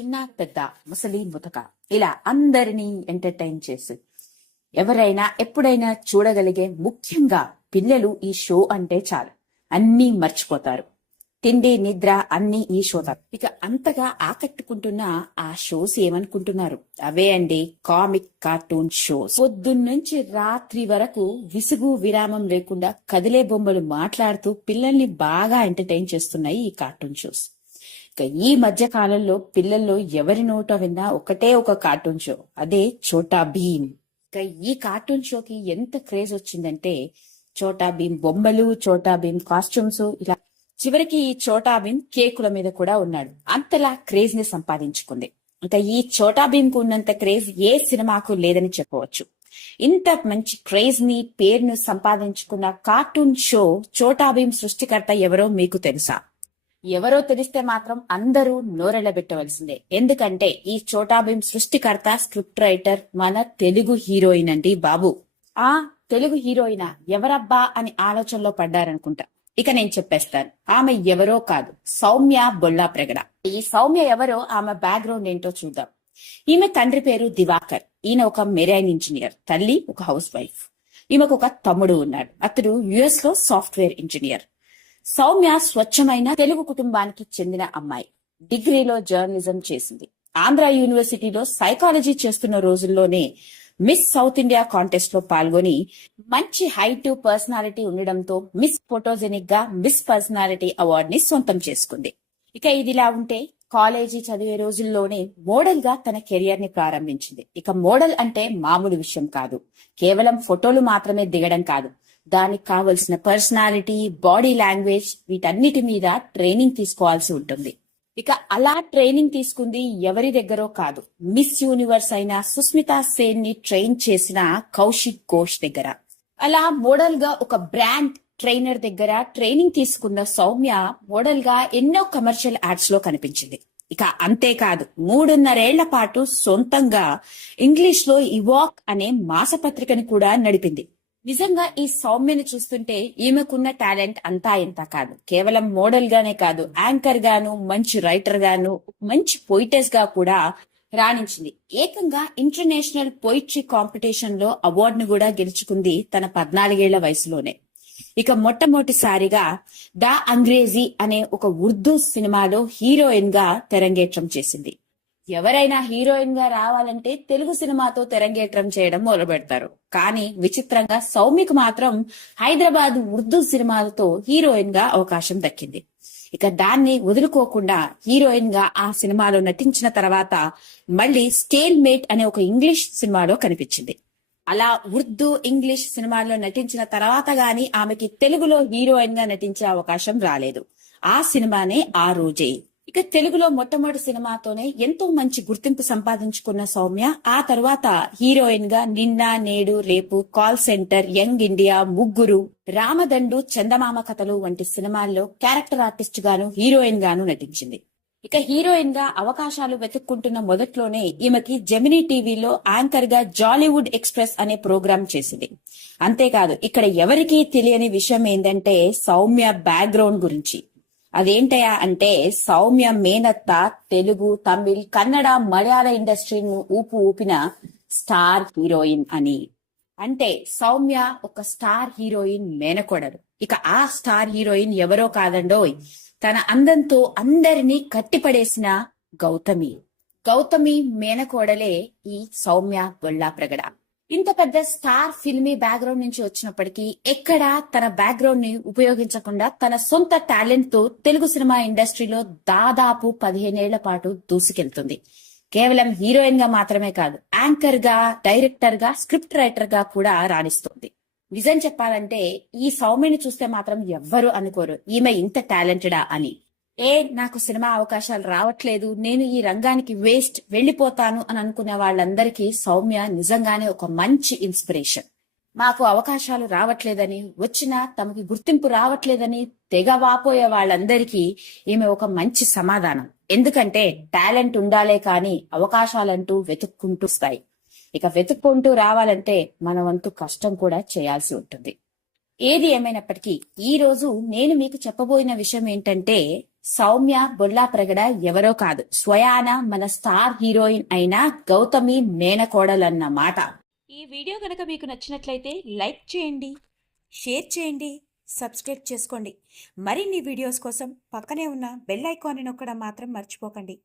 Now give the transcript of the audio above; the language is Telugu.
చిన్న పెద్ద ముసలి ముతక ఇలా అందరినీ ఎంటర్టైన్ చేసి ఎవరైనా ఎప్పుడైనా చూడగలిగే, ముఖ్యంగా పిల్లలు ఈ షో అంటే చాలు అన్నీ మర్చిపోతారు. తిండి నిద్ర అన్ని ఈ షోతో. ఇక అంతగా ఆకట్టుకుంటున్న ఆ షోస్ ఏమనుకుంటున్నారు? అవే అండి, కామిక్ కార్టూన్ షోస్. పొద్దున్నుంచి రాత్రి వరకు విసుగు విరామం లేకుండా కదిలే బొమ్మలు మాట్లాడుతూ పిల్లల్ని బాగా ఎంటర్టైన్ చేస్తున్నాయి ఈ కార్టూన్ షోస్. ఇక ఈ మధ్య కాలంలో పిల్లల్లో ఎవరి నోట విన్నా ఒకటే ఒక కార్టూన్ షో, అదే చోటా భీమ్. ఇక ఈ కార్టూన్ షోకి ఎంత క్రేజ్ వచ్చిందంటే చోటా భీమ్ బొమ్మలు, చోటా భీమ్ కాస్ట్యూమ్స్, ఇలా చివరికి ఈ చోటా భీమ్ కేకుల మీద కూడా ఉన్నాడు. అంతలా క్రేజ్ ని సంపాదించుకుంది. ఇక ఈ చోటా భీమ్ కు ఉన్నంత క్రేజ్ ఏ సినిమాకు లేదని చెప్పవచ్చు. ఇంత మంచి క్రేజ్ ని, పేరును సంపాదించుకున్న కార్టూన్ షో చోటా భీమ్ సృష్టికర్త ఎవరో మీకు తెలుసా? ఎవరో తెలిస్తే మాత్రం అందరూ నోరెళ్లబెట్టవలసిందే. ఎందుకంటే ఈ చోటా భీమ్ సృష్టికర్త, స్క్రిప్ట్ రైటర్ మన తెలుగు హీరోయిన్ అండి బాబు. ఆ తెలుగు హీరోయిన్ ఎవరబ్బా అని ఆలోచనలో పడ్డారనుకుంటా. ఇక నేను చెప్పేస్తాను, ఆమె ఎవరో కాదు, సౌమ్య బొల్లాప్రగడ. ఈ సౌమ్య ఎవరో, ఆమె బ్యాక్గ్రౌండ్ ఏంటో చూద్దాం. ఈమె తండ్రి పేరు దివాకర్. ఈయన ఒక మెరైన్ ఇంజనీర్, తల్లి ఒక హౌస్ వైఫ్. ఈమెకు ఒక తమ్ముడు ఉన్నాడు, అతడు యుఎస్ లో సాఫ్ట్వేర్ ఇంజనీర్. సౌమ్య స్వచ్ఛమైన తెలుగు కుటుంబానికి చెందిన అమ్మాయి. డిగ్రీలో జర్నలిజం చేసింది. ఆంధ్ర యూనివర్సిటీలో సైకాలజీ చేస్తున్న రోజుల్లోనే మిస్ సౌత్ ఇండియా కాంటెస్ట్ లో పాల్గొని మంచి హైట్, పర్సనాలిటీ ఉండడంతో మిస్ ఫోటోజెనిక్ గా మిస్ పర్సనాలిటీ అవార్డు ని సొంతం చేసుకుంది. ఇక ఇదిలా ఉంటే కాలేజీ చదివే రోజుల్లోనే మోడల్ గా తన కెరియర్ ని ప్రారంభించింది. ఇక మోడల్ అంటే మామూలు విషయం కాదు. కేవలం ఫోటోలు మాత్రమే దిగడం కాదు, దానికి కావలసిన పర్సనాలిటీ, బాడీ లాంగ్వేజ్, వీటన్నిటి మీద ట్రైనింగ్ తీసుకోవాల్సి ఉంటుంది. ఇక అలా ట్రైనింగ్ తీసుకుంది ఎవరి దగ్గరో కాదు, మిస్ యూనివర్స్ అయిన సుస్మితా సేన్ ని ట్రైన్ చేసిన కౌశిక్ ఘోష్ దగ్గర. అలా మోడల్ గా ఒక బ్రాండ్ ట్రైనర్ దగ్గర ట్రైనింగ్ తీసుకున్న సౌమ్య మోడల్ గా ఎన్నో కమర్షియల్ యాడ్స్ లో కనిపించింది. ఇక అంతేకాదు, 3.5 ఏళ్ల పాటు సొంతంగా ఇంగ్లీష్ లో ఇవాక్ అనే మాసపత్రికని కూడా నడిపింది. నిజంగా ఈ సౌమ్యని చూస్తుంటే ఈమెకున్న టాలెంట్ అంతా ఇంత కాదు. కేవలం మోడల్ గానే కాదు, యాంకర్ గాను, మంచి రైటర్ గాను, మంచి పోయిటెస్ గా కూడా రాణించింది. ఏకంగా ఇంటర్నేషనల్ పోయిట్రీ కాంపిటీషన్ లో అవార్డును కూడా గెలుచుకుంది తన 14 ఏళ్ల వయసులోనే. ఇక మొట్టమొదటిసారిగా ద అంగ్రేజీ అనే ఒక ఉర్దూ సినిమాలో హీరోయిన్ గా తెరంగేట్రం చేసింది. ఎవరైనా హీరోయిన్ గా రావాలంటే తెలుగు సినిమాతో తెరంగేట్రం చేయడం మొదలు పెడతారు. కానీ విచిత్రంగా సౌమ్యకు మాత్రం హైదరాబాద్ ఉర్దూ సినిమాలతో హీరోయిన్ గా అవకాశం దక్కింది. ఇక దాన్ని వదులుకోకుండా హీరోయిన్ గా ఆ సినిమాలో నటించిన తర్వాత మళ్ళీ స్టేల్ మేట్ అనే ఒక ఇంగ్లీష్ సినిమాలో కనిపించింది. అలా ఉర్దూ, ఇంగ్లీష్ సినిమాల్లో నటించిన తర్వాత గాని ఆమెకి తెలుగులో హీరోయిన్ గా నటించే అవకాశం రాలేదు. ఆ సినిమానే ఆ రోజే. ఇక తెలుగులో మొట్టమొదటి సినిమాతోనే ఎంతో మంచి గుర్తింపు సంపాదించుకున్న సౌమ్య ఆ తర్వాత హీరోయిన్ గా నిన్న, నేడు, రేపు, కాల్ సెంటర్, యంగ్ ఇండియా, ముగ్గురు, రామదండు, చందమామ కథలు వంటి సినిమాల్లో క్యారెక్టర్ ఆర్టిస్ట్ గాను, హీరోయిన్ గాను నటించింది. ఇక హీరోయిన్ గా అవకాశాలు వెతుక్కుంటున్న మొదట్లోనే ఈమెకి జెమినీ టీవీలో యాంకర్ గా జాలీవుడ్ ఎక్స్ప్రెస్ అనే ప్రోగ్రాం చేసింది. అంతేకాదు, ఇక్కడ ఎవరికీ తెలియని విషయం ఏంటంటే సౌమ్య బ్యాక్గ్రౌండ్ గురించి. అదేంటయా అంటే సౌమ్య మేనత్త తెలుగు, తమిళ్, కన్నడ, మలయాళ ఇండస్ట్రీని ఊపిన స్టార్ హీరోయిన్ అని. అంటే సౌమ్య ఒక స్టార్ హీరోయిన్ మేనకోడలు. ఇక ఆ స్టార్ హీరోయిన్ ఎవరో కాదండోయ్, తన అందంతో అందరినీ కట్టిపడేసిన గౌతమి మేనకోడలే ఈ సౌమ్య బొల్లాప్రగడ. ఇంత పెద్ద స్టార్ ఫిల్మీ బ్యాక్గ్రౌండ్ నుంచి వచ్చినప్పటికీ ఎక్కడా తన బ్యాక్గ్రౌండ్ ని ఉపయోగించకుండా తన సొంత టాలెంట్ తో తెలుగు సినిమా ఇండస్ట్రీలో దాదాపు 15 ఏళ్ల పాటు దూసుకెళ్తుంది. కేవలం హీరోయిన్ గా మాత్రమే కాదు, యాంకర్ గా, డైరెక్టర్ గా, స్క్రిప్ట్ రైటర్ గా కూడా రాణిస్తుంది. నిజం చెప్పాలంటే ఈ సౌమ్యని చూస్తే మాత్రం ఎవ్వరు అనుకోరు ఈమె ఇంత టాలెంటెడా అని. నాకు సినిమా అవకాశాలు రావట్లేదు, నేను ఈ రంగానికి వేస్ట్, వెళ్లిపోతాను అని అనుకునే వాళ్ళందరికీ సౌమ్య నిజంగానే ఒక మంచి ఇన్స్పిరేషన్. మాకు అవకాశాలు రావట్లేదని, వచ్చినా తమకి గుర్తింపు రావట్లేదని తెగ వాపోయే వాళ్ళందరికీ ఈమె ఒక మంచి సమాధానం. ఎందుకంటే టాలెంట్ ఉండాలే కానీ అవకాశాలంటూ వెతుక్కుంటూ వస్తాయి. ఇక వెతుక్కుంటూ రావాలంటే మన వంతు కష్టం కూడా చేయాల్సి ఉంటుంది. ఏది ఏమైనప్పటికీ ఈ రోజు నేను మీకు చెప్పబోయిన విషయం ఏంటంటే సౌమ్య బొల్లా ప్రగడ ఎవరో కాదు, స్వయాన మన స్టార్ హీరోయిన్ అయిన గౌతమి మేనకోడలన్న మాట. ఈ వీడియో కనుక మీకు నచ్చినట్లయితే లైక్ చేయండి, షేర్ చేయండి, సబ్స్క్రైబ్ చేసుకోండి. మరిన్ని వీడియోస్ కోసం పక్కనే ఉన్న బెల్ ఐకాన్ని నొక్కడం మాత్రం మర్చిపోకండి.